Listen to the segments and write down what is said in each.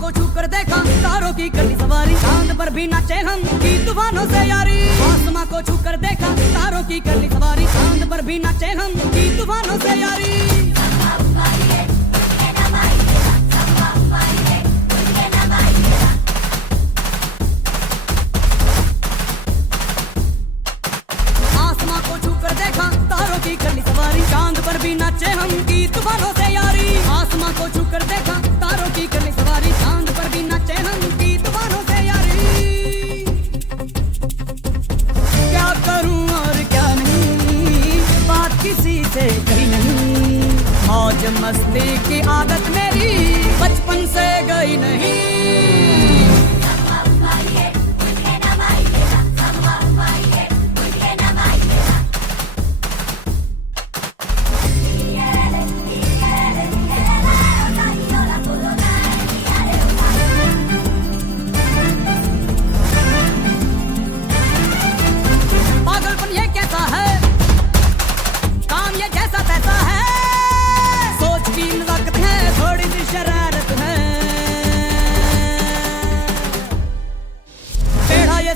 को छूकर देखा तारों की करनी सवारी, चांद पर भी नाचे हम की तूफानों से यारी। आसमां को छूकर देखा तारों की करनी सवारी, चांद पर भी नाचे हम की तूफानों से यारी। आसमां को छूकर देखा तारों की करनी सवारी, चांद पर भी नाचे हम की तूफानों से यारी। आसमां को छूकर देखा तारों की करनी सवारी, चांद पर भी नाचे हम की तूफानों से यारी। क्या करूं और क्या नहीं, बात किसी से कही नहीं। मौज मस्ती की आदत मेरी बचपन से गई नहीं।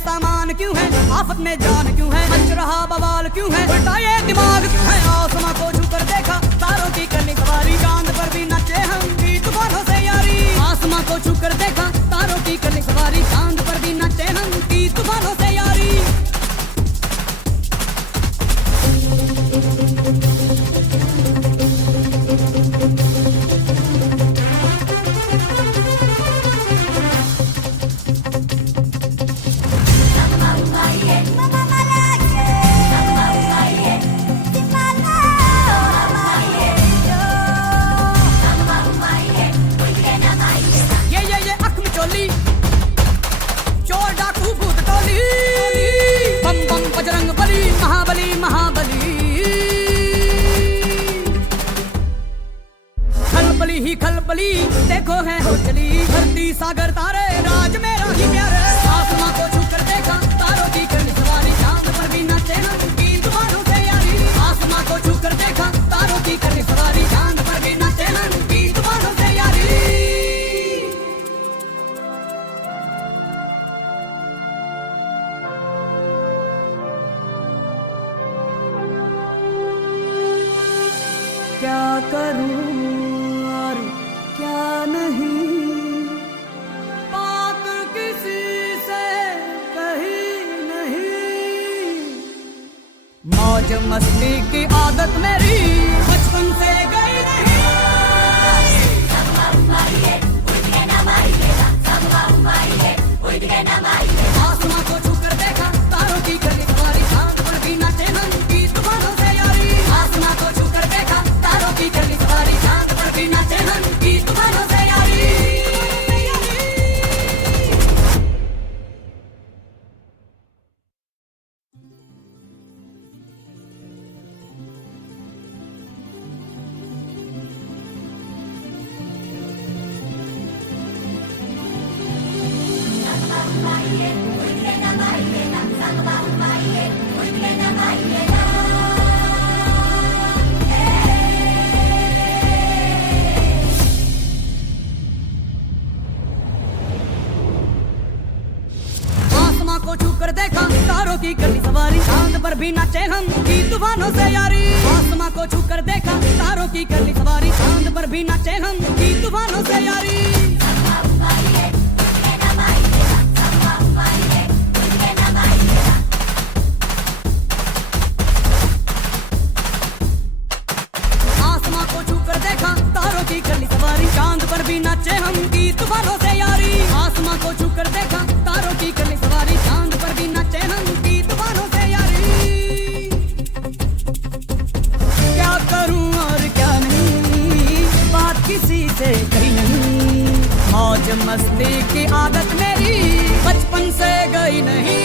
सामान क्यों है, आफत में जान क्यों है, मच रहा बवाल क्यों है, उल्टा ये दिमाग क्यों है। आसमां को छूकर देखा तारों की करनी सवारी, चांद पर भी नाचे हम की तूफानों से यारी। आसमां को छूकर देखा तारों की करनी सवारी, चांद पर भी नाचे हम की तूफानों से यारी। चोर डाकू भूत टोली, बम बम बजरंग बली, महाबली महाबली। खलबली ही खलबली देखो है हो चली, धरती सागर तारे राज मेरा ही प्यार। आसमां को छूकर देखा तारों की करनी सवारी, चांद पर भी नाचे हम की तूफानों से यारी। आसमां को छूकर देखा तारों की करनी सवारी, चांद पर भी नाचे हम की तूफानों से यारी। क्या करूं और क्या नहीं, बात किसी से कही नहीं। मौज मस्ती की आदत मेरी बचपन से गई नहीं। आसमां को छूकर देखा तारों की करनी सवारी, चांद पर भी नाचे हम की तूफानों से यारी। आसमां को छूकर देखा तारों की करनी सवारी, चांद पर भी नाचे हम की तूफानों से यारी। को छूकर देखा तारों की करनी सवारी, चांद पर भी नाचे हम की तूफानों से यारी। आसमां को छूकर देखा तारों की करनी सवारी, चांद पर भी नाचे हम की तूफानों से यारी। आसमां को छूकर देखा तारों की करनी सवारी, चांद पर भी नाचे हम की तूफानों से यारी। आसमां को छूकर देखा तारों की करनी सवारी, चांद पर भी नाचे हम की तूफानों से यारी। क्या करूं और क्या नहीं, बात किसी से कही नहीं। मौज मस्ती की आदत मेरी बचपन से गई नहीं।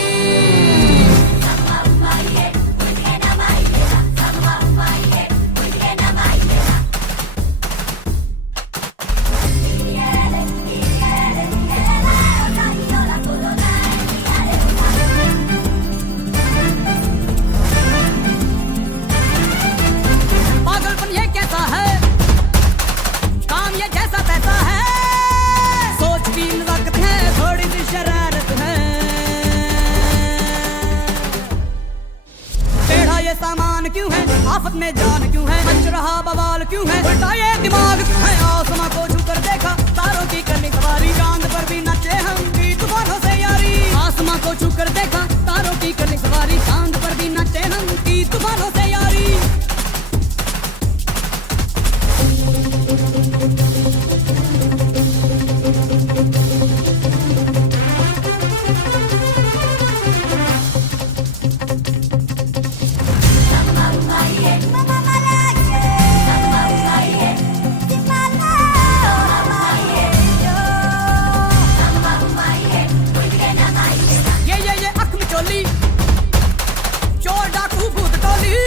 में जान क्यों है, मच रहा बवाल क्यों है, उल्टा ये दिमाग क्यों है। आसमां को छू कर देखा तारों की करनी सवारी, चांद पर भी नाचे हम की तूफानों से यारी। आसमां को छू कर देखा तारों की करनी सवारी, चांद पर भी नाचे हम की तूफानों से यारी। चोर डाकू भूत टोली,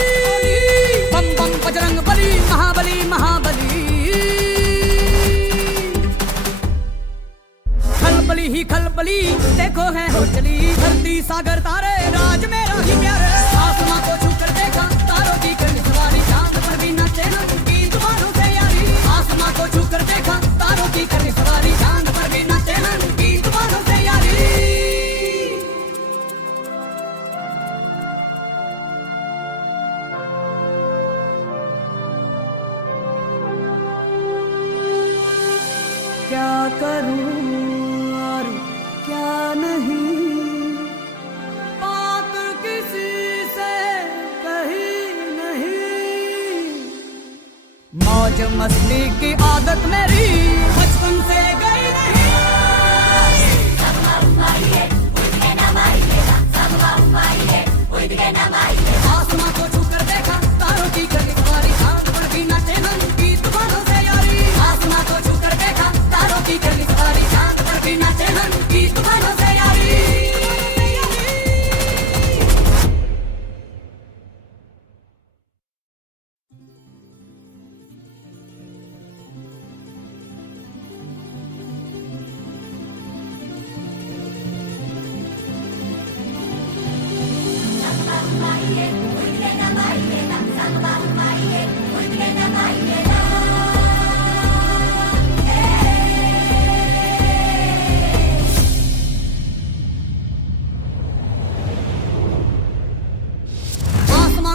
बम बम बजरंग बली, महाबली महाबली। खलबली ही खलबली देखो है हो चली, धरती सागर तारे राज मेरा ही प्यारे। आसमां को छू कर देखा तारों की करनी सवारी, चांद पर भी नाचे हम की तूफानों से यारी। आसमां को छू कर देखा तारों की करनी सवारी, चांद पर भी नाचे हम की तूफानों से यारी। क्या करूं और क्या नहीं, बात किसी से कही नहीं। मौज मस्ती की आदत मेरी बचपन से गई नहीं। आसमां को छू कर देखा तारों की करनी सवारी, चांद पर भी नाचे हम की तूफानों से यारी। आसमां को छू कर देखा तारों की करनी सवारी, चांद पर भी नाचे हम की तूफानों से यारी।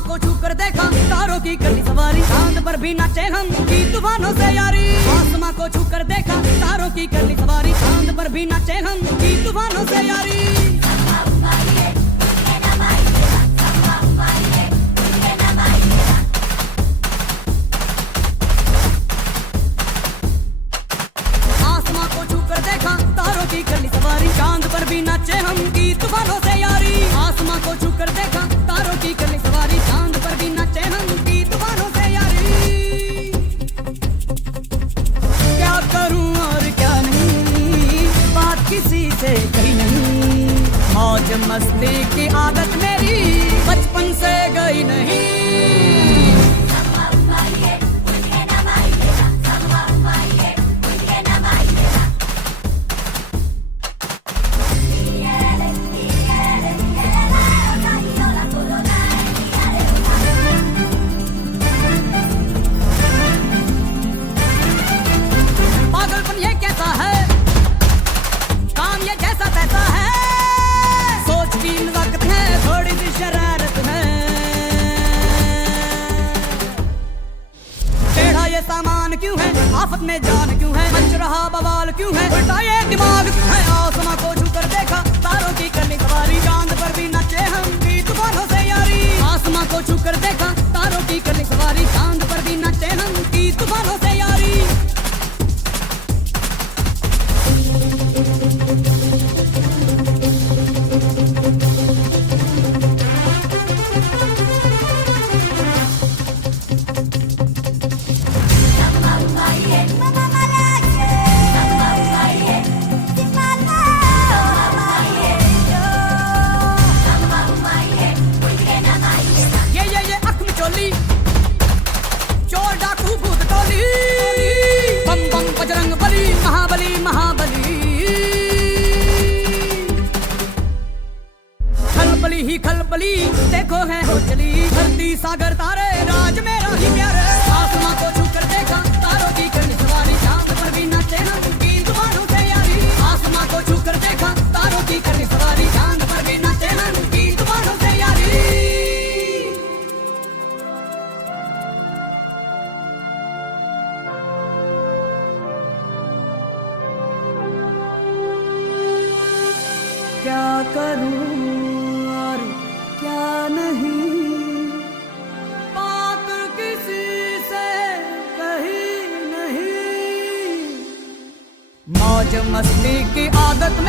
को छू कर देखा तारों की करनी सवारी, चांद पर भी नाचे हम की तूफानों से यारी। आसमां को छू कर देखा तारों की करनी सवारी, चांद पर भी नाचे हम की तूफानों से यारी। आसमां को छू कर देखा तारों की करनी सवारी, चांद पर भी नाचे हम की तूफानों से यारी। आसमां को छू कर देखा तारों की करनी सवारी, चांद पर भी नाचे हम की तूफानों से यारी। क्या करूं और क्या नहीं, बात किसी से कही नहीं। मौज मस्ती की आदत मेरी बचपन से गई नहीं। सामान क्यों है, आफत में जान क्यों है, मच रहा बवाल क्यों है, उल्टा ये दिमाग क्यों है। आसमां को छू कर देखा तारों की करनी सवारी, चांद पर भी नाचे हम की तूफानों से यारी। आसमां को छू कर देखा तारों की करनी सवारी, चांद पर भी नाचे हम की तूफानों से यारी। चोर डाकू भूत टोली, बम बम बजरंग बली, महाबली महाबली। खलबली ही खलबली देखो है हो चली, धरती सागर तारे राज मेरा ही प्यारे। आसमां को छू कर देखा तारों की करनी सवारी, चांद पर भी नाचे हम की तूफानों से यारी। आसमां को छू कर देखा तारों की करनी सवारी, चांद पर भी नाचे हम की तूफानों से यारी। क्या करूं और क्या नहीं, बात किसी से कही नहीं। मौज मस्ती की आदत